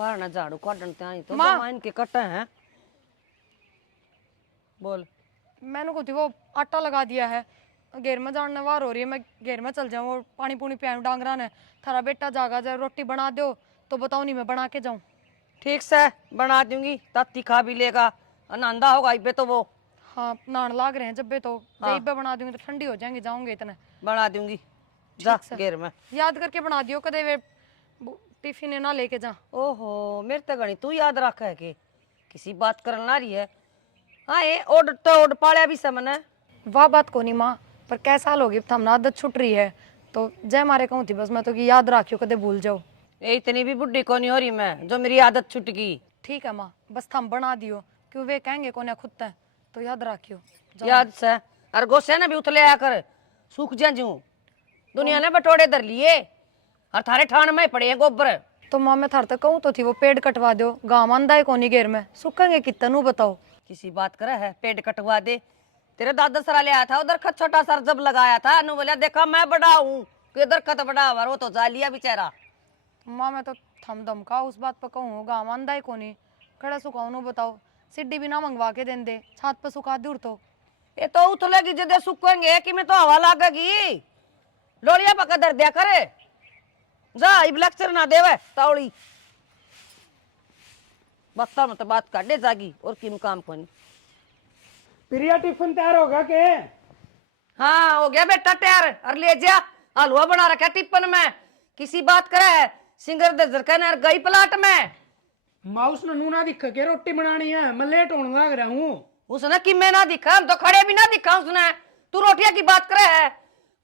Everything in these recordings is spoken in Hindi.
बाहर ना झाड़ू काटन ते आई तो माँ। जमा इनके कटे हैं। बोल। मैंने को थी वो आटा लगा दिया है, घेर में जानने वार हो रही है, मैं घेर में चल जाऊँ और पानी पूनी पियाऊँ डांगरा ने। थारा बेटा जागा जाए, रोटी बना दो तो बताओ, नहीं मैं बना के जाऊँ। ठीक से बना दूंगी, तत्ती खा भी लेगा, आनंदा होगा इबे तो वो। हाँ नान लाग रहे हैं जब तो हाँ। जब बना दूंगी तो ठंडी हो जाएंगे, जाऊंगे इतने। बना दूंगी, जा ठीक से घेर में। याद करके बना दियो, कदे वे टिफिन ना लेके जा। ओहो मेरे तो गणी तू याद रखा है कि किसी बात करन ना रही है। हाँ ये ओड तो ओड पालिया भी से मने। वाह बात को नहीं माँ, पर कैसा लोगी हमने आदत छुट रही है तो जय मारे कहूँ थी बस मैं तो कि याद रखियो, कदे भूल जाओ। ये इतनी भी बुढ़ी को नहीं हो रही मैं जो मेरी आदत छूट गई। ठीक है माँ, बस थम बना दियो, क्यों वे कहेंगे कोने खुद तय, तो याद रखियो। याद से और गोसे ने भी उतले आकर सूख जा जू दुनिया ने बटोड़े धर लिए और थारे ठाण में पड़े हैं गोबर। तो माँ मैं थार तक कहूँ तो थी वो पेड़ कटवा दो, गाँव आंदा है कोनी घेर में सूखेंगे कितनू बताओ। किसी बात करे है पेड़ कटवा दे, तेरे दादा सरा ले आया था उधर खत छोटा सर जब लगाया था अनु बोला देखा मैं बड़ा हूँ कि उधर खत बड़ा हुआ वो तो जा लिया बेचारा। माँ मैं तो थम धमका उस बात पर कहूँ, गाँव आंदा है कोनी खड़ा सुखाऊ नू बताओ, सिड्डी भी ना मंगवा के दें दे, छात पर सुखा दूर तो। ये तो उतलेगी जदे सुखेंगे कि मैं तो हवा लागेगी, लोलिया पका दर दिया करे, जा इब लेक्चर ना देवे तावड़ी बत्ता मत बात काटे जागी और किम काम को नहीं। प्रिया टिफिन तैयार होगा के? हाँ हो गया बेटा तैयार, और ले जा हलवा बना रखा टिप्पन में, किसी बात करे है सिंगर दजर का नर गई प्लाट में। माउस ने नूना दिख के रोटी बनानी है, मैं लेट होने लग रहा हूँ। उसने कि मैं ना दिखा, हम तो खड़े भी ना दिखा उसने, तू रोटियां की बात करे है,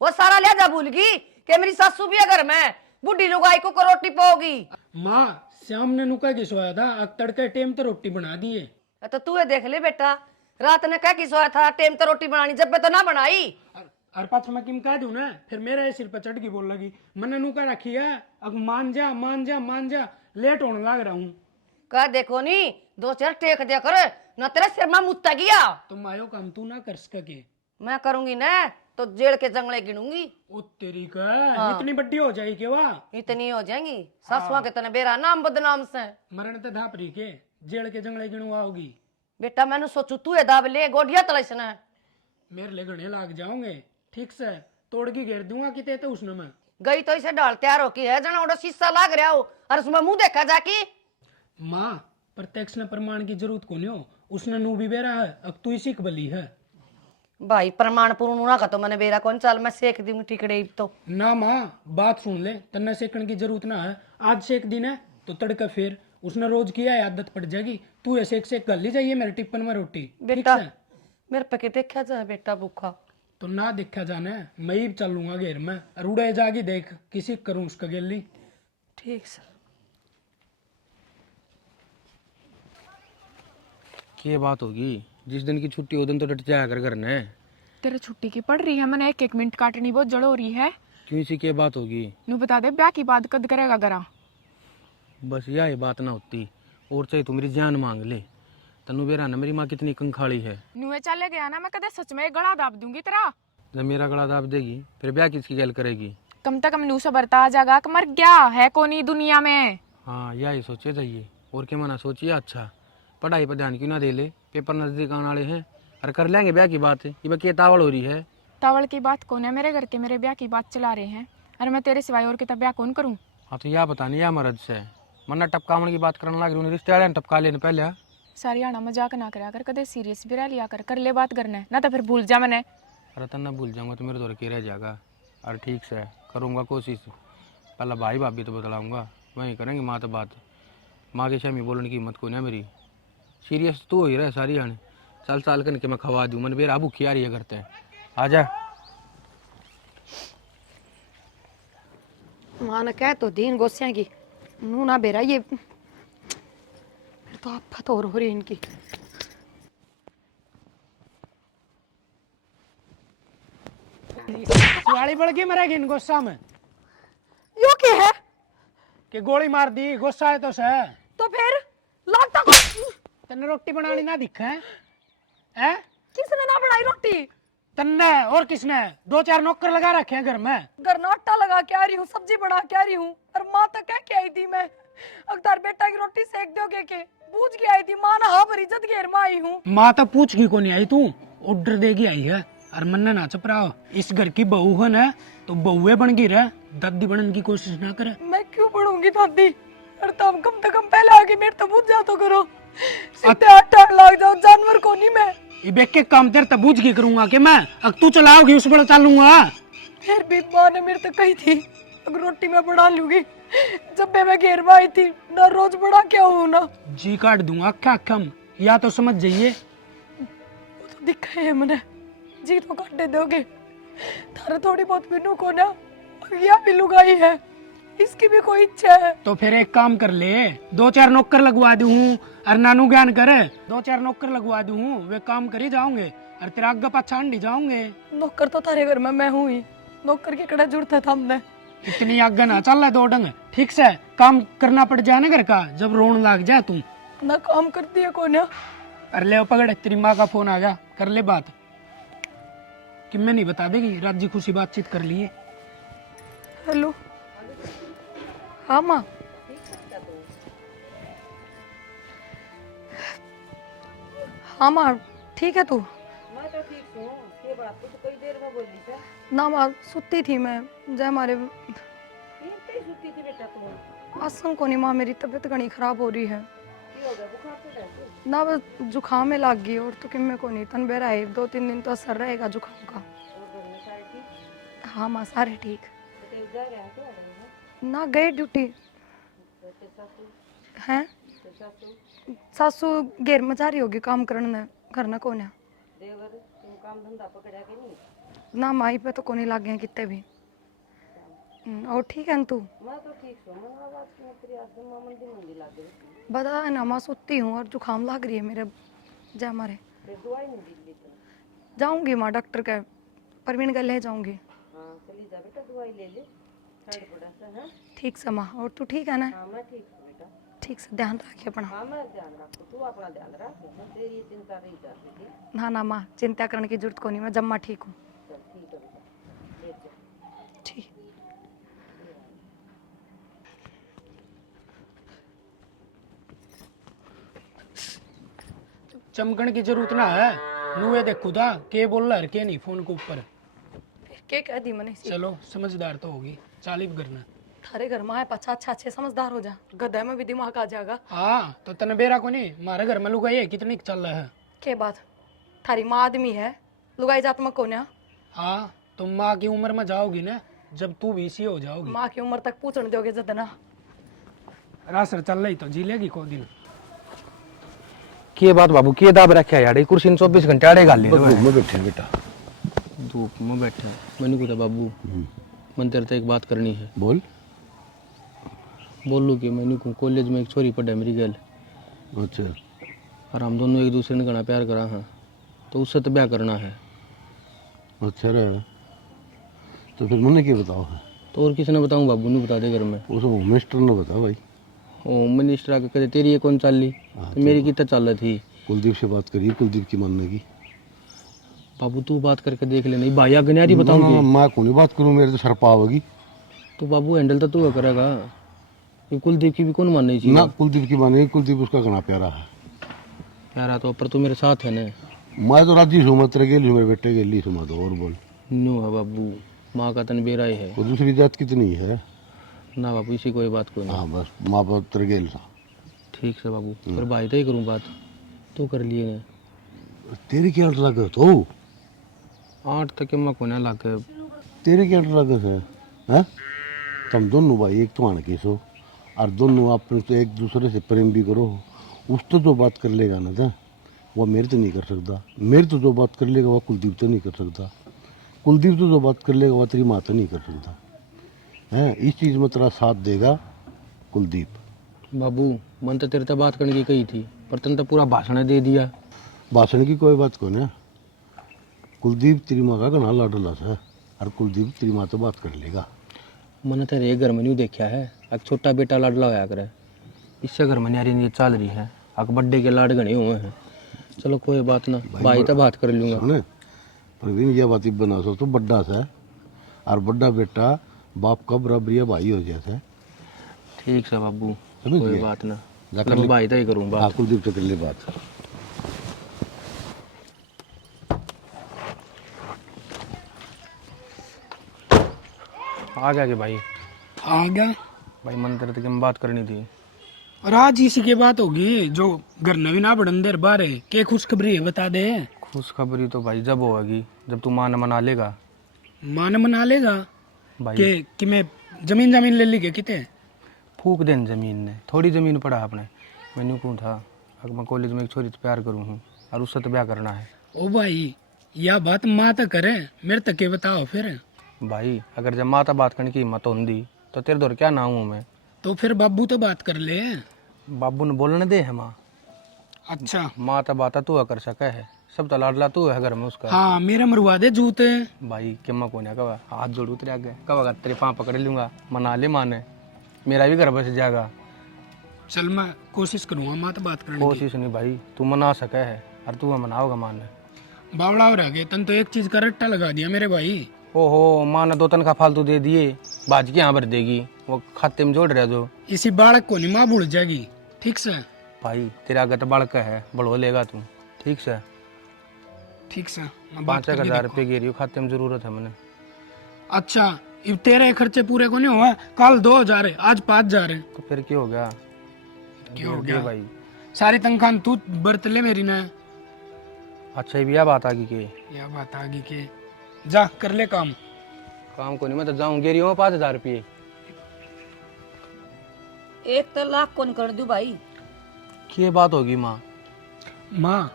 वो सारा लिहाजा भूल गई कि मेरी सासू भी है घर में, बुढ़ी लुगाई को रोटी पाओगी। माँ श्याम ने नुका की सोया था, अब तड़के टाइम तो रोटी बना दिए। तो तू ये देख ले बेटा, रात ने कह की सोया था टेम तो रोटी बनानी, जब पे तो ना बनाई। और पाछ मैं किम कह दूं ना, फिर मेरे सिर पर चढ़ की बोल लगी, मैंने नुका रखी है, अब मान जा मान जा मान जा, लेट होने लग रहा हूँ। कह देखो नी दो चार टेक दे कर न तेरे सिर में मुत्ता गया। तुम आयो काम तू ना कर सके, मैं करूंगी ना तो जेल के जंगले गिनूंगी। ओ तेरी का इतनी बड्डी हो जाएगी के वाह, इतनी हो जाएंगी सासुआ के तने बेरा नाम बदनाम से। मरण तो धापरी के जेल के जंगले गिनू आओगी। बेटा मैंने सोचू तू दाब ले गोडिया तलस ने मेरे ले गणे लाग जाओगे, ठीक से तोड़ की घेर दूंगा किते तो उसने मैं गई तो इसे डाल तैयार हो की है जना ओडो शीशा लाग रहा हो और उसमें मुंह देखा जाकी। माँ प्रत्यक्ष ने प्रमाण की जरूरत को नहीं हो, उसने नू भी बेरा है, अब तू इसी बली है। भाई प्रमाण पूर्ण ना का तो मैंने बेरा कौन चल मैं सेक दूंगी टिकड़े तो। ना माँ बात सुन ले, तन्ने सेकने की जरूरत ना है, आज से एक दिन है तो तड़का फिर उसने रोज किया है आदत पड़ जाएगी, तू ऐसे एक कर ली जाइए मेरे टिप्पन में रोटी। बेटा मेरे पे के देखा जाए बेटा भूखा तो ना देखा जाने, मैं ही चलूंगा घेर में और उड़े जागी देख किसी करूं उसका गेली। ठीक सर। ये बात होगी जिस दिन की छुट्टी उस दिन तो डट जाया कर करने। तेरे छुट्टी की पड़ रही है, मैंने एक मिनट काटनी बहुत जड़ हो रही है। क्यों इसी की बात होगी? नू बता दे ब्याह की बात कद करेगा गरा? बस यह बात ना होती और चाहे तू मेरी जान मांग ले, तनु बेरा ना मेरी माँ कितनी कंखाली है। नुए चले गया ना, मैं कदे सच में गला दाब दूंगी तेरा। जब मेरा गला दाब देगी फिर ब्याह किसकी गल करेगी? कम तक नू से बरता आ जाएगा कि मर गया है कोनी दुनिया में। हाँ यही सोचे जाइए और क्या मना सोचिए। अच्छा पढ़ाई पर ध्यान क्यों ना दे ले, पेपर नजदीक आने वाले हैं और कर लेंगे ब्याह की बात। ये क्या तावड़ हो रही है? तावड़ की बात कौन है? मेरे घर के मेरे ब्याह की बात चला रहे हैं, अरे मैं तेरे सिवाय और कितना ब्याह कौन करूँ? हाँ तो यह बता नहीं या मरद से मन्ना टपकावन की बात करने लग रही, रिश्ते वाले टपका लेने पहले। सारी आना मजाक ना करा कर, कदे सीरियस भी रह लिया कर ले बात करना है ना तो फिर भूल जा मैंने। अरे तन्ना भूल जाऊंगा तो मेरे दौर के रह जाएगा। अरे ठीक से करूँगा कोशिश, पहला भाई भाभी तो बतलाऊँगा, वहीं करेंगे माँ तो बात। माँ के शामी बोलने की हिम्मत को नहीं मेरी, सीरियस तू हो ही रहा सारी आने चल साल कर के मैं खवा दूँ, मन बेरा भूखी आ रही है करते हैं। आ जा माँ ने कह तो दीन गोसिया की नू ना बेरा, ये फिर तो आफत और हो रही इनकी। दिवाली बढ़ गई मरेगी इन गुस्सा में यो क्या है? कि गोली मार दी, गुस्सा है तो सह। तो फिर लागता को तन्ने रोटी बनानी ना दिखा है? किसने ना बनाई रोटी? तन्ने और किसने? दो चार नौकर लगा रखे हैं घर में। घर में आटा लगा के आ रही हूँ, सब्जी बना के आ रही हूँ, और माँ तो कह के आई थी मैं अख्तार बेटा की रोटी सेक दोगे के? पूछ के आई थी मां ना, हाँ भरी इज्जत घेर में आई हूँ। माँ तो पूछ की को नहीं आई, तू ऑर्डर देगी आई है। और मन्ना ना चपराओ, इस घर की बहू है ना, तो बहुए बन गई रहे, दादी बनने की कोशिश ना करे। मैं क्यों पढ़ूंगी दादी? अरे तुम कम से कम पहले आगे मेरे तो पूछ जा तो करो। सीधे 8 लाग जाओ, जानवर को नहीं मैं। ये बेक के काम तेरे तबूज की करूंगा कि मैं, अब तू चलाओगी उस बड़ा चालूंगा। फिर भी माँ ने मेरे तो कही थी अगर रोटी मैं बना लूंगी। जब मैं घेर में आई थी ना, रोज बड़ा क्या हूँ ना। जी काट दूंगा अक्खा कम, या तो समझ जाइए। वो तो दिखा है मैंने, जी तो काटे दोगे। थारे थोड़ी बहुत बिनू को ना, या भी लुगाई है, इसकी भी कोई इच्छा है। तो फिर एक काम कर ले, 2-4 नौकर लगवा दूं और नानू ज्ञान करे, 2-4 नौकर लगवा दूं, वे काम करी जाओगे और तेरा आगे पाछा अंडी जाओगे। नौकर तो थारे घर में मैं हूँ ही, नौकर के कड़ा जुड़ता था हमने। इतनी आगे ना चल रहा 2 डंग, ठीक से काम करना पड़ जाए ना घर का, जब रोन लग जाए तू। ना काम कर दिया कौन? अरे ले पकड़, तेरी माँ का फोन आ गया, कर ले बात। कि मैं नहीं बता देगी, राजी खुशी बातचीत कर लिए। हेलो, हाँ माँ। हाँ माँ ठीक है तू? मैं तो ठीक हूँ। ये बात तो कई देर में बोली था। ना माँ सुती थी मैं, जय हमारे ये सुती थी बेटा तू? आसन को नहीं माँ, मेरी तबीयत घनी खराब हो रही है की हो गया? बुखार तो है? ना, बस जुकाम में लग गई और तो किम्मे को नहीं तन बेरा है। 2-3 दिन तो असर रहेगा जुकाम का। और घर में सारे ठीक? हाँ माँ सारे ठीक। तो कहीं जा रहे हैं क्या? रहे हैं? ना गए ड्यूटी तो तेरे सासू? हैं? तेरे सासू? सासू घेर में जा रही होगी काम करने, करना कौन है? देवर तुम काम धंधा पकड़ा के नहीं? ना माई पे तो कोनी लागे हैं कितने भी। और ठीक है न तू? मैं तो ठीक हूँ। मैं आवाज की तेरी आज मां मंदी मंदी लग गई। बता ना माँ, सुती हूँ और जुकाम लग रही है मेरे, जय मारे। फिर दवाई नहीं दी ली तूने? जाऊंगी माँ डॉक्टर के, परवीन गल ले जाऊंगी। हाँ चली जा बेटा, दवाई ले ले, ठंड पड़ा सा है। ठीक से माँ, और तू ठीक है ना? हाँ मैं ठीक हूँ बेटा। ठीक से ध्यान रखिए अपना। हाँ मैं ध्यान रखू, तू अपना ध्यान रख। मैं तेरी चिंता नहीं कर रही थी। ना ना माँ, चिंता करने की जरूरत को नहीं, मैं जम्मा ठीक हूँ। चल ठीक है बेटा, ले जा। ठीक। चमकन की जरूरत ना है, नुए देखू था के बोल रहा है के नहीं फोन के ऊपर। क्या कह दी मैंने? चलो समझदार तो होगी, चालीफ करना। थारे घर में आए पछा अच्छा अच्छे समझदार हो जा, गधा में भी दिमाग आ जाएगा। हाँ तो तने बेरा को नहीं, हमारे घर में लुगाई है कितनी चल रहा है। के बात? थारी माँ आदमी है, लुगाई जात में कौन है? हाँ तुम माँ की उम्र में जाओगी ना, जब तू भी इसी हो जाओगी। माँ की उम्र तक पूछने दोगे जतना? रासर चल रही तो जी लेगी को दिन। के बात बाबू, के दाब रखा यार, कुर्सी 24 घंटे आड़े गाली धूप में बैठे बेटा। धूप में बैठे मैंने कहा बाबू, मन तेरे से एक बात करनी है। बोल। बोलूँ कि मैंने को कॉलेज में एक छोरी पढ़े मेरी गैल, अच्छा और हम दोनों एक दूसरे ने घना प्यार करा है, तो उससे तो ब्याह करना है। अच्छा रहा, तो फिर मैंने क्या बताओ है? तो और किसी ने बताऊँ बाबू, नहीं बता दे घर में। उस होम मिनिस्टर ने बता भाई। होम मिनिस्टर आके कहते तेरी ये कौन चाल ली, तो मेरी कितना चाल रही थी। कुलदीप से बात करिए, कुलदीप की मानने की। बाबू तू बात करके देख ले, नहीं भाई अगन्यारी बताऊंगी। मैं कौन बात करूँ, मेरे तो सर पावेगी। तो बाबू हैंडल तो तू करेगा, ये कुलदीप की भी कौन माननी चाहिए? ना कुलदीप की मानेगी, कुलदीप उसका घना प्यारा है। प्यारा तो, पर तू मेरे साथ है ना। मैं तो राजी हूँ, मैं तेरे गेली, मेरे बेटे गेली सुमा दो और बोल। नो है बाबू, माँ का तन बेरा ही है वो दूसरी जात कितनी है ना बाबू, इसी कोई बात को नहीं। हाँ बस माँ बाप तेरे गेल सा। ठीक से बाबू, पर भाई तो ही करूँ बात, तू कर लिए ने। तेरी क्या लगे तो 8 तक मैं को ना लाके। तेरे क्या लगे है हैं? तुम दोनों भाई एक तो आने के सो, और दोनों आपने तो एक दूसरे से प्रेम भी करो। उस तो जो बात कर लेगा ना था, वो मेरे तो नहीं कर सकता। मेरे तो जो बात कर लेगा वो कुलदीप तो नहीं कर सकता। कुलदीप तो जो बात कर लेगा वो तेरी माँ तो नहीं कर सकता है। इस चीज़ में तेरा साथ देगा कुलदीप। बाबू मन तो तेरे से बात करने की कही थी, पर तन तो पूरा भाषण दे दिया। भाषण की कोई बात कौन है, कुलदीप तेरी माँ का घना लाडला है, और कुलदीप तेरी माँ तो बात कर लेगा। मैंने तेरे घर में नहीं देखा है, एक छोटा बेटा लाडला होया करे, इससे घर में न्यारी नहीं चल रही है। अक बड्डे के लाड गणे हुए हैं। चलो कोई बात ना, भाई तो बात कर लूँगा। सुने प्रवीण, ये बात बना सो तो बड्डा सा, और बड्डा बेटा बाप का बराबरी भाई हो जाता है। ठीक है बाबू, समझ कोई गए? बात ना, जा कर मतलब ले। भाई तो ही करूँ हाँ बात। कुलदीप से कर ले बात। आ गया कि भाई? आ गया। भाई मंदिर तक में बात करनी थी। और आज इसी की बात होगी जो घर नवी ना बढ़न देर बारे के खुशखबरी है बता दे। खुशखबरी तो भाई जब होगी जब तू मान मना लेगा मान मना लेगा भाई। कि मैं जमीन जमीन ले ली के किते। फूक देन जमीन ने, थोड़ी जमीन पड़ा अपने। मैंने कौन था अगर मैं कॉलेज में एक छोरी से प्यार करूँ हूँ और उससे तो ब्याह करना है। ओ भाई यह बात माँ तक करे मेरे तक के बताओ फिर। भाई अगर जब माता बात करने की हिम्मत होंगी तो तेरे दौर क्या नाम हूँ मैं? तो फिर बाबू तो बात कर ले। बाबू ने बोलने दे है माँ। अच्छा माँ तो बात तू कर सके है, सब तो लाडला तू है घर में उसका। हाँ मेरे मरवा दे जूते। भाई कि मैं कौन है कवा हाथ जोड़ उतर आ गए कवा तेरे पाँव पकड़ लूंगा, मना ले माने, मेरा भी घर बस जाएगा। चल मैं कोशिश करूंगा माँ तो बात करने की। कोशिश नहीं भाई, तू मना सके है और तू मनाओगा माने। बावड़ा हो रह गए तन तो एक चीज का रट्टा लगा दिया मेरे भाई। ओहो माँ ने 2 तनख्वाह फालतू दे दिए, बाज के यहाँ भर देगी, वो खाते में जोड़ रहे जो। इसी बालक को नहीं माँ भूल जाएगी ठीक से। भाई तेरा आगे तो बालक है, बढ़ो लेगा तू ठीक से। ठीक से मैं बात 5-1 करके हजार देखूं। रुपये गिरी खाते में जरूरत है मैंने। अच्छा अब तेरे खर्चे पूरे को नहीं हुआ, कल 2000 है आज 5000 है। तो फिर क्या हो गया? क्या हो दे गया भाई। सारी तनख्वाह तू बरत ले मेरी ना। अच्छा ये भी यह बात आगे के यह बात आगे के जा कर ले काम। काम को नहीं, मैं तो जाऊँ गिरी हूँ 5,000 रुपये। एक तो लाख कौन कर दूं भाई। ये बात होगी माँ? माँ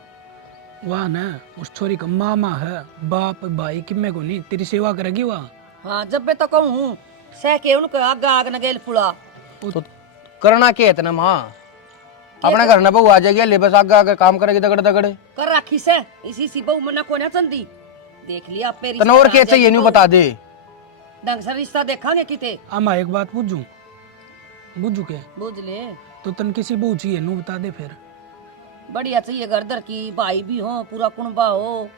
वह ना उस छोरी का मामा है, बाप भाई किम्मे को नहीं तेरी सेवा करेगी वह। हाँ जब मैं तो कहूँ सह के उनको आग आग न गेल फुला। तो करना क्या है इतना माँ? अपने घर ना बहू आ जाएगी ले बस आगे आगे काम करेगी दगड़ दगड़। कर राखी से इसी सी बहु मना को ना चंदी देख लिया आप पे तने और क्या चाहिए नहीं बता दे। ढंग से रिश्ता देखांगे किते। अम्मा एक बात पूछूं बुझू के बुझ ले तो तन किसी बहू चाहिए नू बता दे फिर। बढ़िया चाहिए घर दर की, भाई भी हो, पूरा कुनबा हो,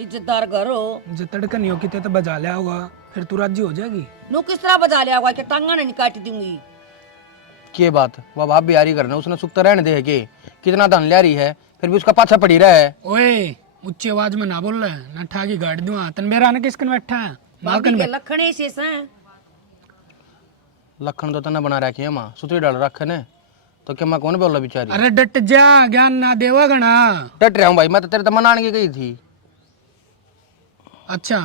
इज्जतदार घर हो। जो तड़का नहीं हो किते तो बजा लिया होगा फिर तू राजी हो जाएगी। नू किस तरह बजा लिया होगा कि टांगा नहीं काट दूंगी। के बात वह भाभी बिहारी करना उसने सुख तो रहने दे है के कितना धन लिया रही है फिर भी उसका पाछा पड़ी रहा है। ओए ऊंची आवाज में ना बोल रहा ना ठाकी गाड़ दूं। तन मेरा ना किसकन बैठा है माँ भाभी कन के लखन ही शेष हैं। लखन तो तने बना रखी है माँ, सुतरी डाल रखे ने तो क्या मैं कौन बोला बेचारी? अरे डट जा ज्ञान ना देवा गणा। डट रहा हूँ भाई, मैं तो तेरे तो मनाने की गई थी। अच्छा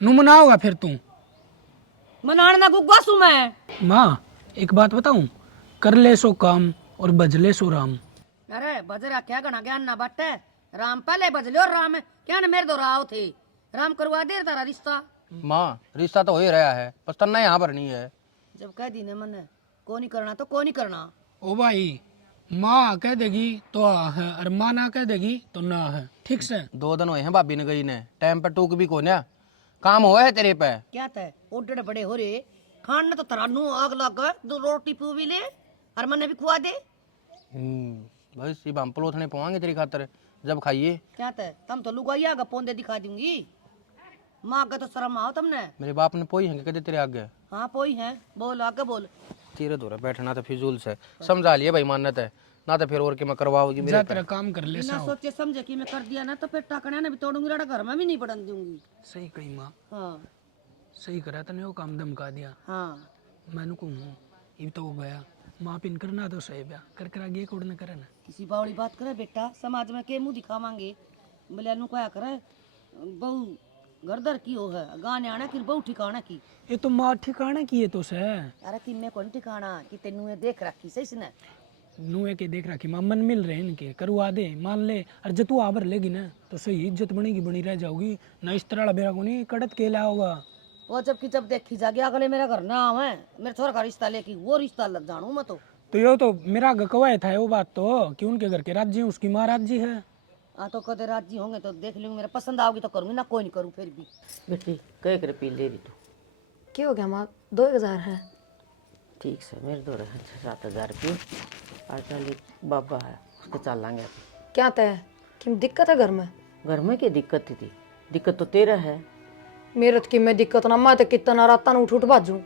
नू मनाओगा फिर तू। मनाने ना गुग्गा सू मैं। माँ एक बात बताऊं, कर ले सो काम और बजले सो राम। अरे बजरा क्या गना ज्ञान ना बाटे। राम पहले बजले और राम क्या ना मेरे दो राव थे। राम करवा दे तारा रिश्ता। माँ रिश्ता तो हो ही रहा है बस तन्ना यहाँ पर नहीं है। जब कह दी ने मन को नहीं करना तो को नहीं करना। ओ भाई माँ कह देगी तो हाँ है और माँ ना कह देगी तो ना है ठीक से। 2 दिन हुए हैं भाभी ने गई ने, टाइम पर टूक भी को ना काम हुआ है तेरे पे। क्या तय ओडे बड़े हो रे खान ने तो तरानू आग लग 2 रोटी पू भी ले और मने भी खुआ दे। भाई सिर्फ हम पलोथने पवाएंगे तेरी खातर जब खाइए। क्या तय तुम तो लुगाई आगा पोंदे दिखा दूंगी। माँ का तो शर्म आओ तुमने। मेरे बाप ने पोई है कहते तेरे आगे। हाँ पोई है बोल आगे बोल। तेरे दौरा बैठना तो फिजूल से समझा लिए भाई मान्यत है ना तो फिर और के मैं करवाओगी जा मेरे तेरा काम कर ले बिना साहब। सोचे समझे कि मैं कर दिया ना तो फिर टाकने ने भी तोड़ूंगी लड़ा घर में भी नहीं पड़न दूंगी। सही कही माँ, हाँ सही करा तने वो काम धमका दिया। हाँ मैंने कहूँ ये तो हो गया माँ पिन करना तो सही ब्याह कर कर आगे कोड न करे ना। किसी बावड़ी बात करे बेटा समाज में के मुंह दिखावांगे। बोले नु क्या करे बहु गर्दर की हो है गाने आना कि बहु ठिकाना की। ये तो माँ ठिकाना की है तो से। अरे कि मैं कौन ठिकाना कि तेनू ये देख रखी सही से ना। नुए के देख रखी माँ मन मिल रहे हैं इनके करवा दे मान ले और जब तू आबर लेगी ना तो सही इज्जत बनेगी बनी रह जाओगी ना इस तरह बेरा को नहीं कड़त के ला होगा। वो जब की जब देखी जागे अगले मेरा घर ना आवे मेरे छोरा का रिश्ता लेके वो रिश्ता लग जानू मैं तो ये तो मेरा गकवाए था वो बात तो कि उनके घर के राज्य उसकी माँ राज्य है। हाँ तो कदे राजी होंगे तो देख लूंगी मेरा पसंद आओगी तो करूंगी ना कोई नहीं करूँ फिर भी। बेटी कह कर पी ले रही तू। क्या हो गया माँ 2000 है। ठीक से मेरे दो रहे 6-7 हजार की आजकल बाबा है उसको चल लाएंगे। क्या तय कि दिक्कत है घर में? घर में क्या दिक्कत थी? दिक्कत तो तेरा है। मेरे तो की मैं दिक्कत ना मैं तो कितना रात उठ उठ बाजू।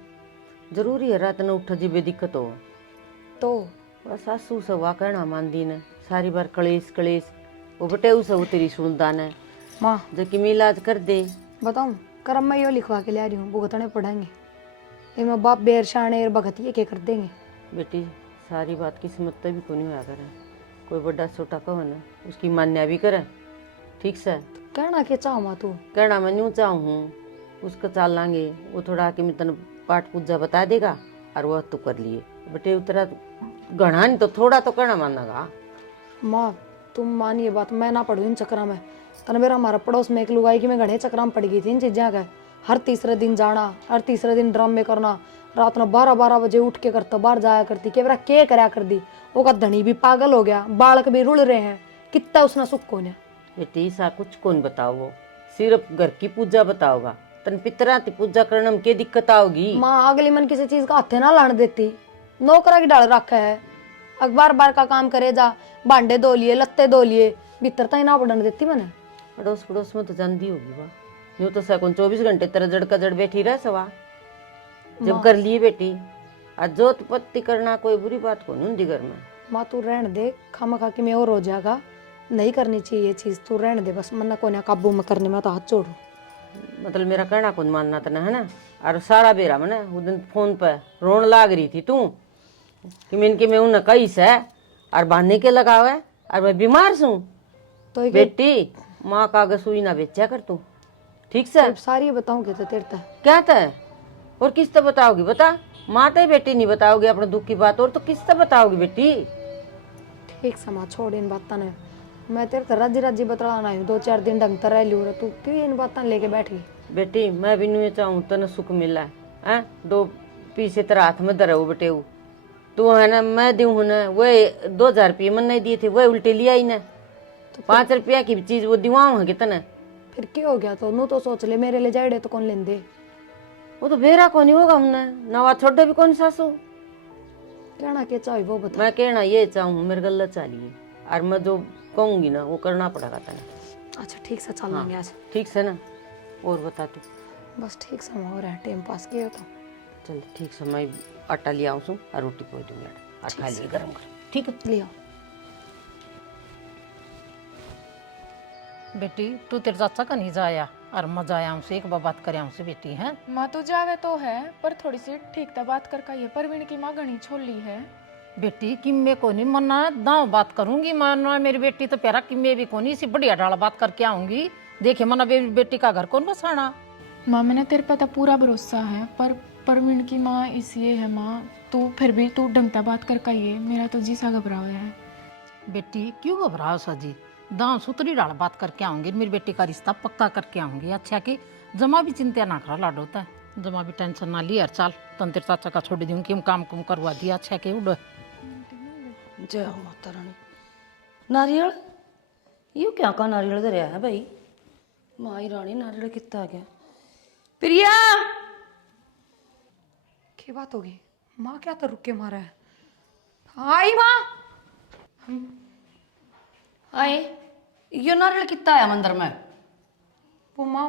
जरूरी है रात न उठ जी बे दिक्कत हो तो बस सासू से हुआ कहना मानदी ने सारी बार कलेश कलेश वो बटे उसे वो तेरी सुनदा ने माँ जो कि मिलाज कर दे। बताऊँ करम मैं यो लिखवा के ले रही हूँ, भुगतने पड़ेंगे। इनमें बाप बेर शाने और भगत ये क्या कर देंगे। बेटी सारी बात किस्मत तो भी को नहीं होया करे, कोई बड़ा छोटा कहो ना उसकी मान्या भी करे, ठीक से। कहना के चाहो माँ तू? कहना मैं यूँ चाहूँ उसका चाल लांगे, वो थोड़ा आके मैं तन पाठ पूजा बता देगा और वह तू कर लिए बेटे उतरा घना नहीं तो थोड़ा तो कहना मानेगा। माँ तुम मानिए बात, मैं ना पढ़ू इन चक्रा में। तने मेरा हमारा पड़ोस में एक लुगाई की मैं घने चक्रा में पड़ गई थी इन चीज़ों का। हर तीसरे दिन जाना, हर तीसरे दिन ड्रामे करना, रात में 12-12 बजे उठ के करता बाहर जाया करती, के बरा के करया कर दी। वो का धनी भी पागल हो गया, बालक भी रुल रहे हैं, कितना उसने सुख को ने। बेटी सा कुछ कौन बताओ, वो सिर्फ घर की पूजा बताओगा, तन पितरा की पूजा करने में क्या दिक्कत आओगी। माँ अगली मन किसी चीज का हाथे ना लाने देती, नौकरा की डाल रखा है, अखबार बार का काम करे जा, भांडे धो लिए लत्ते धो लिए, भीतर तक ना पड़ने देती मैंने। पड़ोस पड़ोस में तो जानती होगी वाह, यूँ तो सकुन 24 घंटे तेरा जड़ का जड़ बैठी रह सवा जब कर लिए बेटी। आज जोत पत्ती करना कोई बुरी बात को नहीं होती घर में। माँ तू रहने दे, खामा खा के मैं और हो जाएगा, नहीं करनी चाहिए ये चीज, तू रहने दे बस, मन्ना को ना काबू में करने में तो हाथ जोड़ू। मतलब मेरा कहना कौन मानना था ना, है ना। और सारा बेरा मैंने उस दिन फोन पे रोन लाग रही थी तू कि मैं उन्हें कही से और बांधने के लगावे और मैं बीमार सूं। तो बेटी माँ का आगे सुई ना बेचा कर तू, ठीक से। सारी बताऊंगी तो तेरे तक क्या था और किस तरह बताओगी, बता। माँ तो बेटी नहीं बताओगी अपने दुख की बात, और तो किस तरह बताओगी बेटी। ठीक समा छोड़ इन बातों ने, मैं तेरे तो राजी राजी बतलाना आई हूँ, 2-4 दिन ढंग तर रह लियो, तू क्यों इन बातों लेके बैठ गई। बेटी मैं भी नहीं चाहूँ तने सुख मिला है, 2 पीसे तेरा हाथ में धरे बेटे वो तू है ना, मैं दूँ हूँ ना, वह 2000 रुपये मन नहीं दिए थे, वह उल्टे लिया ही ना, तो 5 रुपया की चीज वो दिवाऊँ है कितने। फिर क्या हो गया, तो नू तो सोच ले मेरे ले जाए तो कौन लेंदे। वो तो बेरा कौन ही होगा हमने, नवा छोड़े भी कौन सासू। कहना के चाहे वो बता। मैं कहना ये चाहूँ मेरे गला चालिए, और मैं जो कहूँगी ना वो करना पड़ेगा तेने। अच्छा ठीक से चल लेंगे आज। ठीक से ना, और बता तू। बस ठीक समा हो रहा है, टाइम पास किया तो चल ठीक से, मैं आटा ले आऊँ सू और रोटी पोई दूँगी, और खा लिए गरम कर, ठीक है। लिया। बेटी तू तेरे चाचा का नहीं जाया और मजा आया हमसे, एक बार बात करे हमसे बेटी है। माँ तो जावे तो है, पर थोड़ी सी ठीक था बात कर का ये परवीन की माँ घनी छोड़ ली है। बेटी किम्मे को नहीं मना दाव बात करूंगी, माना मेरी बेटी तो प्यारा किम्मे भी को नहीं, इसी बढ़िया डाला बात करके आऊंगी, देखे मना बेटी का घर कौन बसाना। माँ मैंने तेरे पता पूरा भरोसा है, पर परवीन की माँ इसलिए है माँ, तू फिर भी तू ढंगता बात कर का ये, मेरा तो जी सा घबरा हुआ है। बेटी क्यों घबराओ सजी, दाव सुतरी डाल बात करके आऊंगी, मेरी बेटी का रिश्ता पक्का करके आऊंगी। अच्छा कि जमा भी चिंता ना करा लाड होता है, जमा भी टेंशन ना लिया, चल तन तेरे चाचा का छोड़ दूंगी, हम काम कुम करवा दिया। अच्छा कि उड़ जय माता रानी। नारियल यू क्या का नारियल धरिया है भाई, माई रानी नारियल कितना आ गया। प्रिया क्या बात होगी, माँ क्या तो रुक के मारा है। आई माँ। आए यो नारियल कितना आया मंदिर में। वो माँ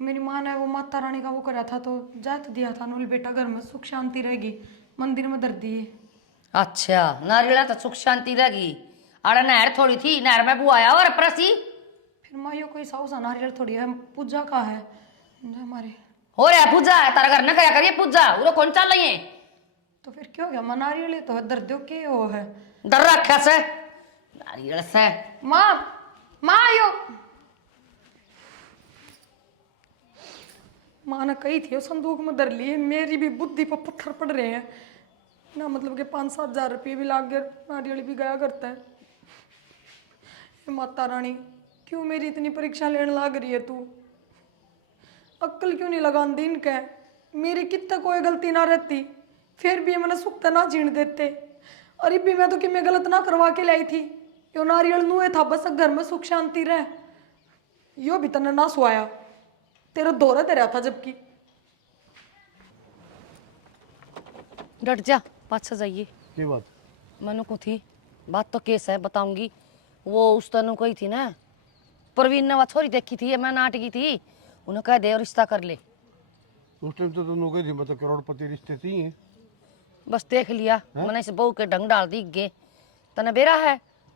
मेरी माँ ने वो माता रानी का वो करा था तो जात दिया था, नोल बेटा घर में सुख शांति रहेगी, मंदिर में धर दिए। अच्छा नारियल तो सुख शांति रहेगी, आड़ा नहर थोड़ी थी, नहर में बुआया और प्रसी। फिर माँ यो कोई साउ सा नारियल थोड़ी है, पूजा का है हमारे। हो रहा है पूजा है तारा घर न करा करिए पूजा, वो कौन चल रही है। तो फिर क्यों हो गया, माँ नारियल तो दर दो के वो है डर रखा से नारियल से। माँ माँ यो माँ ने कही थी वो संदूक में धर लिए, मेरी भी बुद्धि पर पत्थर पड़ रहे हैं ना, मतलब कि 5-7 हजार रुपये भी लाग गए, नारियल भी गया करता है। माता रानी क्यों मेरी इतनी परीक्षा लेने लाग रही है, तू अक्ल क्यों नहीं लगान दी इनके, मेरी कितना कोई गलती ना रहती, फिर भी मैंने सुखता ना जीण देते। अरे भी मैं तो कि मैं गलत ना करवा के लाई थी, यो नारियल नुए था बस घर में सुख शांति रहे, यो भी तने ना सुआया, तेरा दौरा दे रहा था जबकि। डट जा, पाछा जाइए। ये बात मनु को थी बात तो केस है बताऊंगी, वो उस तनु कोई थी ना, प्रवीण ने वह छोरी देखी थी, मैं नाटकी थी, उन्हें कह दे और रिश्ता कर ले। उस टाइम तो दोनों के मतलब करोड़पति रिश्ते थी हैं। बस देख लिया मैंने इस बहू के ढंग डाल दी गे तने बेरा है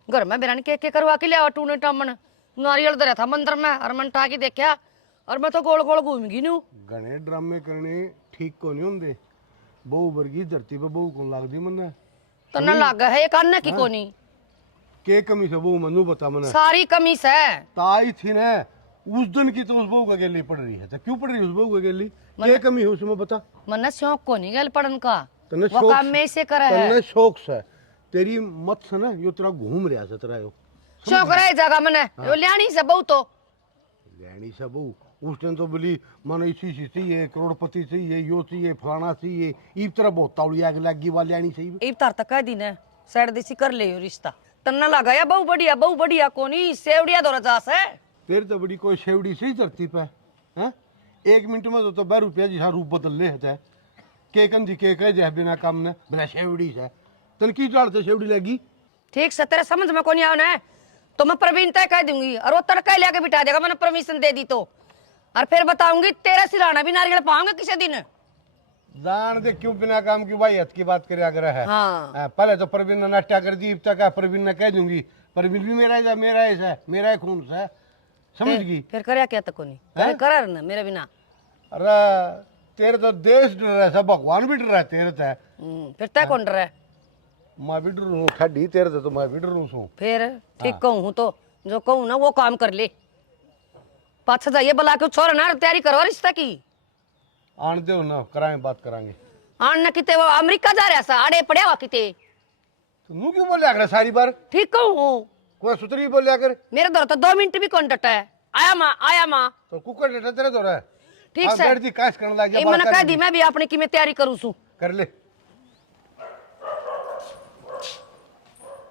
घर में बेरा के करवा के लिया टूने टामन नारियल धरा था मंदिर में और मन टाकी देखा और मैं तो गोल गोल घूम गई नू घने ड्रामे करने ठीक को नहीं होंगे बहू वर्गी धरती पे बहू को लाग दी मन तने लग है ये करने की कोनी के कमी से बहू मनु बता मन सारी कमी से ताई थी ना उस दिन की तो उस बहू का गेली पड़ रही है तो क्यों पड़ रही है उस बहू का गेली के कमी है उसमें बता मन शौक को नहीं गल पढ़न का तने वो काम में से करे है तने शौक से तेरी मत से ना यो तेरा घूम रहा से तेरा यो शौक रहे जगह मने वो लियानी से बहु तो लेनी से बहू उस दिन तो बोली मन इसी चाहिए करोड़पति चाहिए यो चाहिए फलाना चाहिए इस तरह बहुत तावड़ी आग लगी वाली आनी चाहिए इफ्तार तक कह दी ने साइड देसी कर ले यो रिश्ता तन्ना लगाया बहु बढ़िया कोनी सेवड़िया दो रजास है तेरे तो बड़ी कोई शेवड़ी से ही धरती पे हैं 1 मिनट में तो 2 रुपया जैसा रूप बदल ले है के कंदी के कह जाए बिना काम ने बिना शेवड़ी से तन की डाल से शेवड़ी लगी ठीक से तेरे समझ में कोनी आना है तो मैं प्रवीण तय कह दूंगी और वो तड़का लेके बिठा देगा मैंने परमिशन दे दी तो और फिर बताऊंगी तेरा सिराना भी नारियल पाऊंगा किसी दिन जान दे क्यों बिना काम की भाई हथ की बात करे अगर है हाँ। पहले तो प्रवीण ने नाट्या कर दी अब तक प्रवीण ने कह दूंगी प्रवीण भी मेरा है मेरा ऐसा मेरा है खून से समझ गई फिर करे क्या तक कोनी करे कर ना मेरे बिना अरे तेरे तो देश डर रहा है भगवान भी डर रहा है तेरे तो फिर तय कौन डर है मैं भी डरू ठंडी तेरे तो मैं भी डरू हूँ फिर ठीक कहूँ तो जो कहूँ ना वो काम कर ले पाछा जाइए बुला के छोड़ ना तैयारी करो रिश्ता की आन दो ना कराएं बात करांगे आन ना किते वो अमेरिका जा रहा सा आड़े पड़े हुआ किते तो नू क्यों बोलिया कर सारी बार ठीक कहूँ कोई सुतरी बोलिया कर मेरे दौर तो 2 मिनट भी कौन डटा है आया माँ तो कुकर डेटा तेरे दो रहा है ठीक से बैठ दी काश करने लग ये गया मैंने कह दी मैं भी अपने की मैं तैयारी करूँ सू कर ले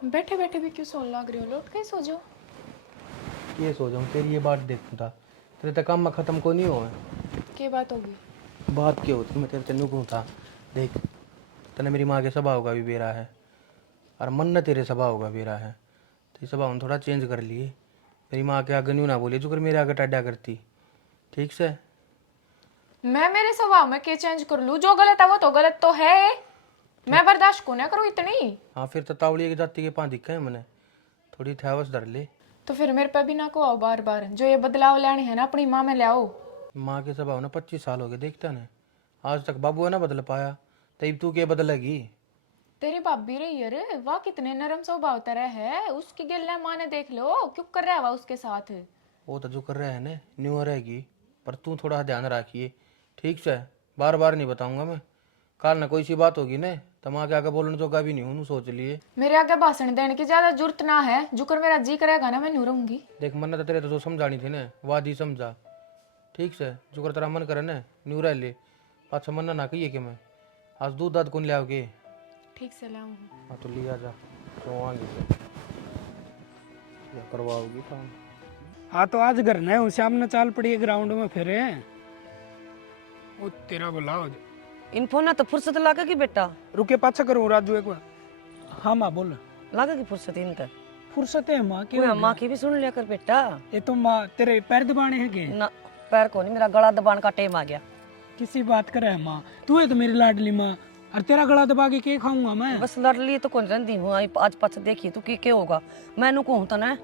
बैठे बैठे भी क्यों सोने लग रहे हो लौट के सो जाओ ये सो जाऊँ तेरी ये बात देखता था तेरे तक काम में ख़त्म को नहीं हुआ क्या बात होगी बात क्या होती मैं तेरे तेनू कहूँ था देख तने मेरी माँ के स्वभाव का भी बेरा है और मन न तेरे स्वभाव का बेरा है तो स्वभाव थोड़ा चेंज कर लिए मेरी माँ के आगे न्यू ना बोले जो कर मेरे आगे टाड्या करती ठीक से मैं मेरे स्वभाव में क्या चेंज कर लूँ जो गलत है वो तो गलत तो है मैं बर्दाश्त को ना करूँ इतनी हाँ फिर तो तावड़ी की जाति के पाँ दिखे हैं मैंने थोड़ी थैवस धर ले तो फिर मेरे पे भी ना को आओ बार बार जो ये बदलाव लेने है ना अपनी माँ में ले आओ माँ के स्वभाव ना 25 साल हो गए देखता ना आज तक बाबू है ना बदल पाया तब तू क्या बदलेगी तेरी भाभी रही अरे वाह कितने नरम स्वभाव तरह है उसकी गिल्ला माँ ने देख लो क्यों कर रहा है वह उसके साथ वो तो जो कर रहा है ना न्यू रहेगी पर तू थोड़ा ध्यान रखिए ठीक से बार बार नहीं बताऊंगा मैं कल ना कोई सी बात होगी ना तो माँ के आगे बोलने जोगा भी नहीं हूँ सोच लिए मेरे आगे भाषण देने की ज्यादा जरूरत ना है जुकर मेरा जी करेगा ना मैं नहीं रहूंगी देख मन तो तेरे तो समझानी थी ना वादी समझा ठीक से जुकर तेरा मन करे ना न्यू रह ले पाछा मन ना कहिए कि मैं आज दूध दाद कौन ले आओगे ठीक से लाऊंगी हाँ तो लिया जा तो आगे से करवाओगी काम हाँ तो आज घर न शाम ने चाल पड़ी ग्राउंड में फिर वो तेरा बोला हो इन्फो ना तो फुर्सत लागेगी बेटा रुके पाछा करो राजू एक बार हाँ माँ बोल लागेगी फुर्सत इनका फुर्सत है माँ की कोई माँ की भी सुन लिया कर बेटा ये तो माँ तेरे पैर दबाने हैं के ना पैर को नहीं मेरा गला दबान का टाइम आ गया किसी बात करे है माँ तू है तो मेरी लाडली माँ और तेरा गला दबा के क्या खाऊंगा मैं बस लड़ लिए तो कौन रहती हूँ आज पाछ देखिए तू क्या होगा मैनू कहूँ तो ना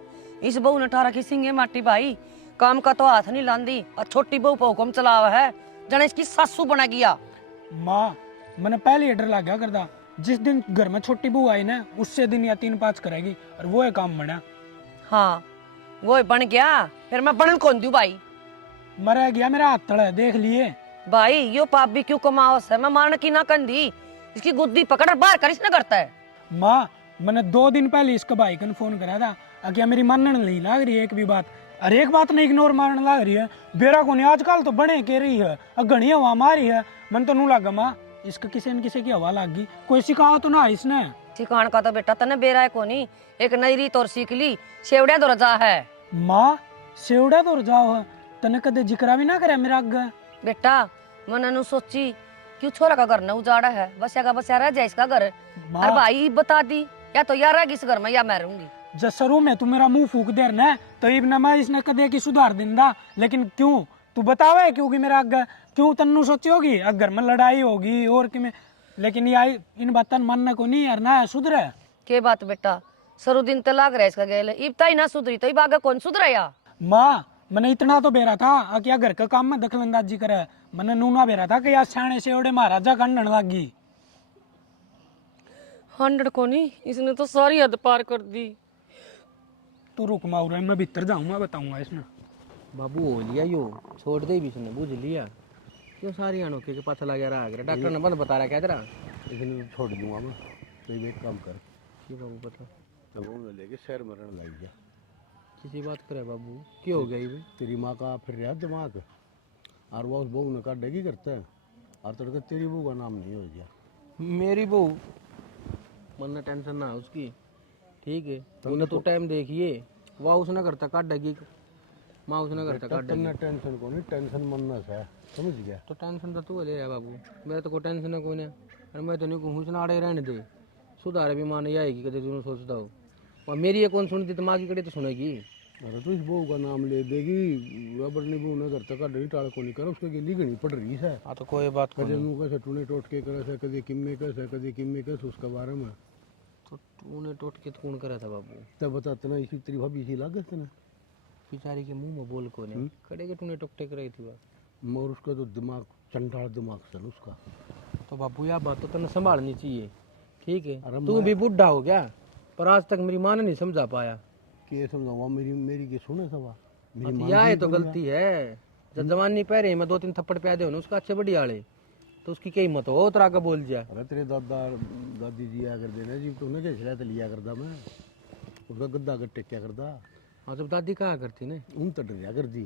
इस बहू ने ठारा की सिंगे माटी भाई काम का तो हाथ नहीं लांदी और छोटी बहू पर हुक्म चलावा है जने इसकी सासू बना गया माँ मैंने पहले ही डर लग गया करता जिस दिन घर में छोटी बहू आई ना उससे दिन या 3-5 करेगी और वो है काम बना हाँ वो बन गया फिर मैं बनन कौन दूं भाई मरा गया मेरा हाथ तड़ा देख लिए भाई यो पाप भी क्यों कमाओस है मैं मारने की ना कंदी इसकी गुद्दी पकड़ बाहर कर इसने करता है माँ मैंने 2 दिन पहले इसका भाई को फोन करा था क्या मेरी मानने नहीं लग रही है एक भी बात अरे एक बात नहीं इग्नोर मारने लग रही है बेरा को नहीं आजकल तो बने के रही है घनी हवा मारी है मन तो नू लगा माँ इसका किसी न किसी की हवा लग गई कोई सिखाओ तो ना इसने ठिकान का तो बेटा तने बेरा है कोनी एक नई रीत और सीख ली सेवड़िया तो रजा है माँ सेवड़ा तो जाओ है तने कदे जिक्रा भी ना करे मेरा आगे बेटा मैंने नु सोची क्यों छोरा का घर न उजाड़ा है बस रह जाए इसका घर और भाई बता दी या तो यार रहेगी इस घर में या मैं रहूंगी जसरू में तू मेरा मुंह फूक देर न तो इब ना मैं इसने कदे की सुधार दिंदा लेकिन क्यों तू बतावे क्योंकि मेरा आगे क्यों तन्नू सोची होगी घर में लड़ाई होगी और कि मैं लेकिन ये इन बातन मानना को नहीं यार ना सुधरे। के बात बेटा, सरो दिन तो लाग रहा है इसका गेल, इब ताई ना सुधरी तो इब आगे कौन सुधरा या? माँ मैंने इतना तो बेरा था आ क्या घर का काम में दखल अंदाजी करे। मैंने नूना बेरा था कि यार सियाने से ओडे महाराजा कांडन लागी। 100 को नहीं, इसने तो सारी हद पार कर दी। तू रुक माऊरा, मैं भीतर जाऊंगा बताऊंगा इसमें। बाबू हो लिया यो, छोड़ दे भी उसने, बुझ लिया। क्यों सारी अनोखे के पास लगा रहा है? डॉक्टर ने बंद बता रहा क्या तेरा? लेकिन छोड़ दूंगा मैं, तो एक काम कर, क्यों बाबू पता तो वो लेके शहर में रहने लग जा। किसी बात करे बाबू, क्यों हो गया ये? तेरी माँ का फिर रहा दिमाग, और वो उस बहू ने काटेगी करता है, और तड़के तेरी बहू का नाम नहीं हो गया। मेरी बहू मन टेंशन ना उसकी, ठीक है? तुमने तो टाइम देखिए, वाह उसने करता काट देगी, माँ उसने करता काट देगी। टेंशन को नहीं, टेंशन मनना है, समझ गया? तो टेंशन तो तू ले बाबू, मेरा तो कोई टेंशन है कोई नहीं। अरे मैं तो नहीं कहूँ उसने आड़े रहने दे, सुधार भी माँ नहीं आएगी कभी तूने सोचता हो। और मेरी ये कौन सुनती, तो माँ की कड़ी तो सुनेगी। अरे तो इस बहू का नाम ले देगी, रबर ने बहू ने करता काट देगी, टाड़ को नहीं करा, उसके लिए घनी पड़ रही है। हाँ तो कोई बात कदे मुँह कैसे टूने टोट के करे से, कभी किम्मे कैसे, कभी किम्मे कैसे, उसके बारे में तो तूने टोट के कौन करा था बाबू? तब बताते ना, इसी तेरी भाभी इसी लागे थे ना, बेचारी के मुंह में बोल को नहीं खड़े के तूने टोकटे कराई थी बात। मगर उसका तो दिमाग चंडाल दिमाग सन उसका। तो बाबू यह बात तो तने संभालनी चाहिए, ठीक है? अरे तू भी बुढ़ा हो गया, पर आज तक मेरी माँ ने नहीं समझा पाया। के समझावा, मेरी मेरी के सुने सवा मेरी माँ यह तो गलती है, जब जवानी पह रही मैं 2-3 थप्पड़ प्यादे हो ना उसका अच्छे बढ़िया आले, तो उसकी क्या हिम्मत हो तरह का बोल जाए। अरे तेरे दादा दादी जी आया कर देना जी, तो उन्हें कैसे लिया करता मैं, उसका गद्दा गट्टे क्या करता। हाँ जब दादी कहा करती ने, उन तो डरिया कर दी,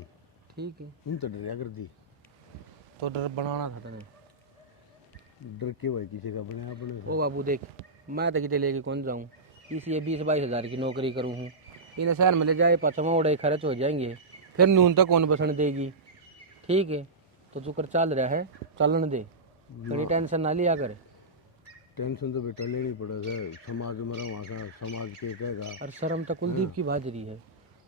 ठीक है? उन तो डरिया कर दी। तो डर बनाना था तेने। डर के भाई किसी का बने अपने से। ओ बाबू देख, मैं तो कितने लेके कौन जाऊँ, इसी 20-22 हज़ार की नौकरी करूँ हूँ, इन्हें शहर में ले जाए पचमा उड़े खर्च हो जाएंगे, फिर नून तक कौन बसन देगी, ठीक है? तो जो कर चल रहा है चलन दे, कहीं टेंशन ना लिया कर। टेंशन तो बेटा लेनी पड़े है, समाज में रहा वहाँ का, समाज के कहेगा। और शर्म तो कुलदीप की बाजरी है,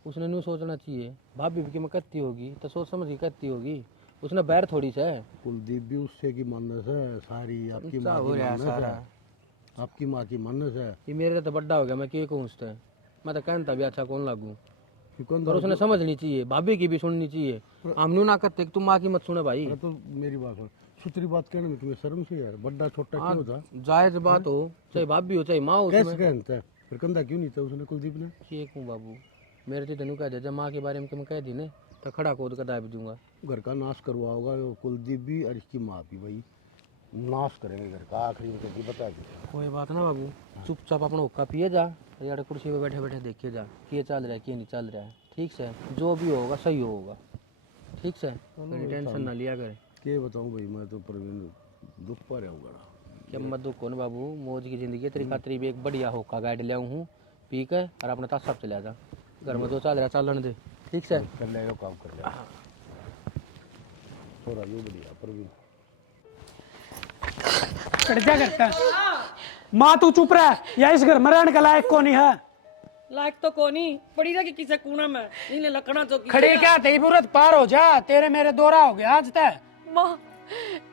उसने न्यू सोचना चाहिए, भाभी की मैं कत्ती होगी तो सोच समझ की कत्ती होगी, उसने बैर थोड़ी सा है। कुलदीप भी उससे की मानस है सारी, आपकी अच्छा माँ हो की रहा है मानस सारा। है, आपकी माँ की मानस है। ये मेरे तो बड्डा हो गया, मैं क्या कहूँ उससे, मैं तो कहता भी अच्छा कौन लागू, कौन पर उसने समझनी चाहिए, भाभी की भी सुननी चाहिए। हम न्यू ना करते, तुम माँ की मत सुने भाई। तो मेरी बात सुन, सुथरी बात कहने में तुम्हें शर्म से यार, बड़ा छोटा क्यों होता, जायज बात हो, चाहे भाभी हो चाहे माँ हो, कैसे कहता है, फिर कंधा क्यों नहीं था उसने कुलदीप ने। ये कहूँ बाबू, मेरे तो तेनू कह दे, जब माँ के बारे में मैं कह दी ने तो खड़ा खोद कर दाब दूंगा। घर का नाश करवा होगा वो कुलदीप भी और इसकी माँ भी, भाई नाश करेंगे घर का, आखिरी में कभी बता दी। कोई बात ना बाबू, चुपचाप अपना हुक्का पिए जा, यार कुर्सी पे बैठे बैठे देखिए जा कि चल रहा है कि नहीं चल रहा है, ठीक से? जो भी होगा सही होगा, ठीक से? कोई टेंशन ना लिया करे। क्या बताऊँ भाई, मैं तो प्रवीण दुख पा रहा हूँ बड़ा। क्या मत दुख कौन बाबू, मौज की जिंदगी है, तेरी खातिर भी एक बढ़िया हुक्का गाइड ले आऊँ हूँ, पी के और अपना ताश सब चला जा, घर में जो चल रहा चलन दे, ठीक से? कर ले जो काम कर ले, थोड़ा भी बढ़िया प्रवीण। क्या करता है माँ, तू चुप रहा, या इस घर में रहने का लायक कौन है? लायक तो कोनी पड़ी जाके किसे कूना में इन्हें लकड़ा तो खड़े क्या तेरी पूरत पार हो जा, तेरे मेरे दौरा हो गया आज तक। माँ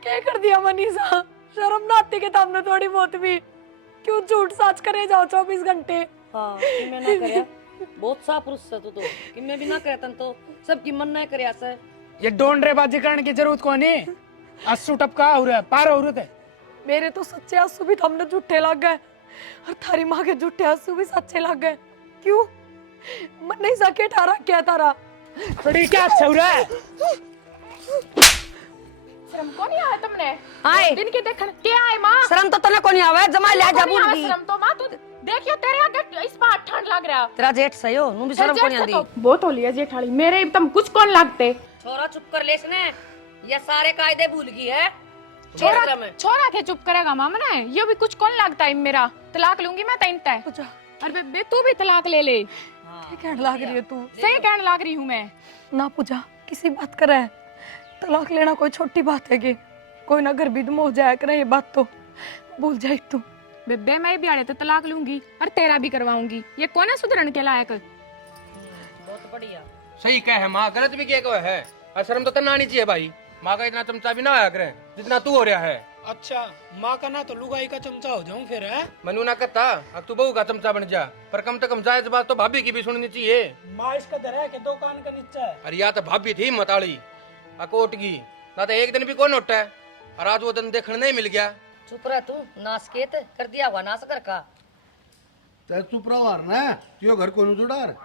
क्या कर दिया मनीषा, शर्म ना आती के सामने थोड़ी बहुत भी, क्यों झूठ साच करे जाओ 24 घंटे। हाँ कि मैं ना करया, बहुत सा पुरुष है तू तो, कि मैं भी ना कहतन तो सबकी मन ना करया से। ये डोंडरेबाजी करने की जरूरत कौन है? अस्सू टपका हो रहा है, पार हो रहे थे। मेरे तो सच्चे आंसू भी थमने झूठे लग गए, और थारी माँ के झूठे आंसू भी सच्चे लग गए। क्यों मनीषा के ठारा क्या तारा? बड़ी क्या अच्छा हो रहा है? शर्म को नहीं आया तुमने? आए दिन के देखन क्या आए माँ? शर्म तो तने को नहीं आवे, जमा ले जा बुल की। शर्म तो माँ तू देखियो तेरे आगे इस बार ठंड लग रहा। तेरा जेठ सही हो, नु भी शर्म को नहीं आंदी। बहुत हो लिया जेठाड़ी, मेरे तुम कुछ कौन लगते? छोरा चुप कर ले इसने, ये सारे कायदे भूल गई है। छोरा थे चुप करेगा माँ मने, ये भी कुछ कौन लगता है मेरा, तलाक लूंगी मैं तैन तय। अरे बेबे तू भी तलाक ले ले। क्या कहने लग रही है तू? सही कहने लग रही हूँ मैं। ना पूजा किसी बात करे, तलाक लेना कोई छोटी बात है कि कोई ना घर भी हो जाया करे, ये बात तो भूल जाए तू। बेबे मैं भी आड़े तो तलाक लूंगी और तेरा भी करवाऊंगी, ये कौन है सुधरन के लायक? बहुत बढ़िया सही कहे माँ, गलत भी क्या है, और शर्म तो तना आनी चाहिए भाई, माँ का इतना चमचा भी ना आया करे जितना तू हो रहा है। अच्छा माँ का ना तो लुगाई का चमचा हो जाऊं फिर है। मैनू ना कहता अब तू बहू का चमचा बन जा, पर कम से कम जायज बात तो भाभी की भी सुननी चाहिए। माँ इसका दर है कि दो कान का नीचा है। अरे या तो भाभी थी मताली अकोट की, ना तो एक दिन भी कौन उठा है, और आज वो दिन देखने नहीं मिल गया। चुप रह तू, नाश केत कर दिया हुआ नाश कर का। ते चुप रहो ना, क्यों घर को जुड़ार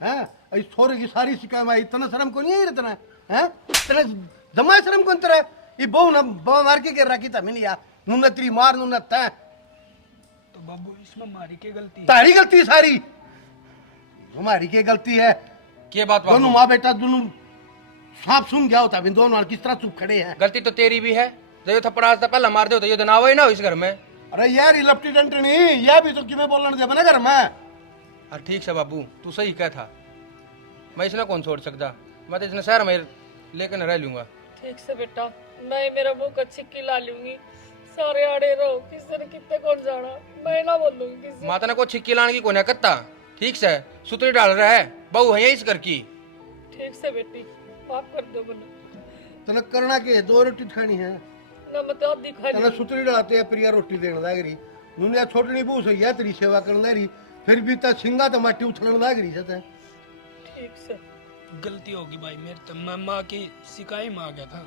हैं? इस छोरे की सारी शिकायत में इतना शर्म को नहीं है इतना हैं? इतना जमा शर्म कौन तेरा? ये बहु ना बहु मार के रखी था मिलिया नुना तेरी मार नुना तै तो बाबू इसमें हमारी क्या गलती है? तारी गलती सारी हमारी क्या गलती है? क्या बात बाबू? दोनों माँ बेटा दोनों सांप सुन गया होता, दोनों किस तरह चुप खड़े हैं। गलती तो तेरी भी है, जो थप्पड़ आज पहला मार दो तो ये दिन आवा ही ना हो इस घर में। अरे यार ये लपटी डंटनी यह भी तो कि मैं बोलने दे बना घर में। अरे ठीक है बाबू, तू सही कह था, मैं इसने कौन छोड़ सकता, मैं तो इसने शहर में लेकर रह लूंगा। ठीक से बेटा, मैं मेरा मुंह का छिक्की ला लूंगी, सारे आड़े रहो, किसी ने कितने कौन जाना, मैं ना बोलूंगी किसी। माता ने को छिक्की लाने की कोने करता, ठीक से सुतरी डाल रहा है, बहू है इस घर की। ठीक से बेटी, माफ कर दो मना। तने करना के दो रोटी खानी है ना मत आधी खा तने सुतरी डालते हैं प्रिया रोटी देने लग रही नुनिया छोटनी बहू से या तेरी सेवा करने लग रही, फिर भी ता सिंगा तो माटी उछलने लग रही जते। ठीक से गलती होगी भाई मेरे तो, मैं माँ की शिकायत में आ गया था।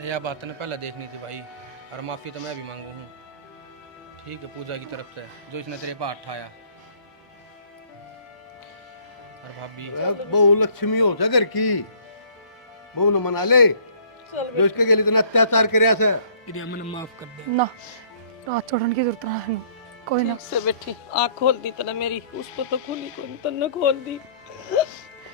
यह बात ने पहले देखनी थी भाई, और माफी तो मैं भी मांगू हूँ, ठीक है पूजा की तरफ से जो इसने तेरे पास उठाया। और भाभी बहू लक्ष्मी हो जा घर की, बहू न मना ले जो इसके लिए इतना अत्याचार करे से। प्रिया मैंने माफ कर दे। ना रात छोड़ने की जरूरत ना है, कोई ना। ठीक से बेटी, आँख खोल दी तना मेरी, उस पर तो खुली कोई तन्ने खोल दी।